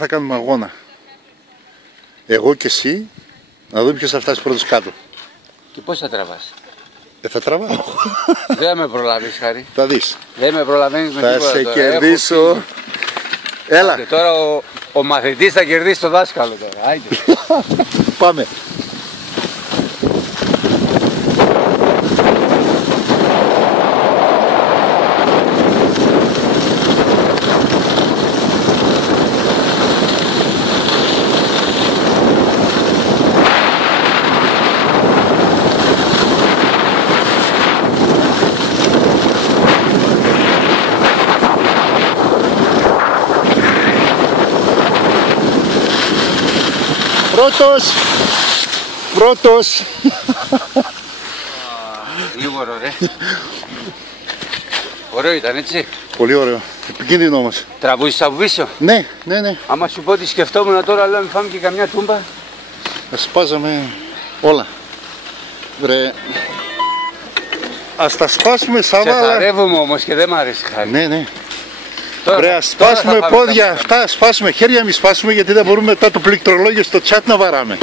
Θα κάνουμε αγώνα. Εγώ και εσύ, να δούμε ποιος θα φτάσει πρώτος κάτω. Και πώς θα τραβάς? Θα τραβάω. Δεν με προλάβεις, Χάρη. Θα δεις. Δεν με προλαβαίνεις με Θα τίποτα σε τώρα. κερδίσω. Έλα. Και τώρα ο μαθητής θα κερδίσει το δάσκαλο τώρα. Άιντε. Πάμε. Πρώτος. Λίγο ρε. Ωραίο ήταν, έτσι. Πολύ ωραίο. Επικίνδυνο όμως. Τραβούσεις από πίσω. Ναι. Άμα σου πω ότι σκεφτόμουν τώρα, λέω μην φάμε και καμιά τούμπα. Ας σπάζαμε όλα. Βρε. Ας τα σπάσουμε Σάββα. Ξεχαρεύομαι όμως και δεν μ' αρέσει, Χάρη. Ναι. Τώρα, Βρε, ας σπάσουμε πόδια αυτά, ας σπάσουμε χέρια, μη σπάσουμε, γιατί δεν μπορούμε μετά το πληκτρολόγιο στο chat να βαράμε.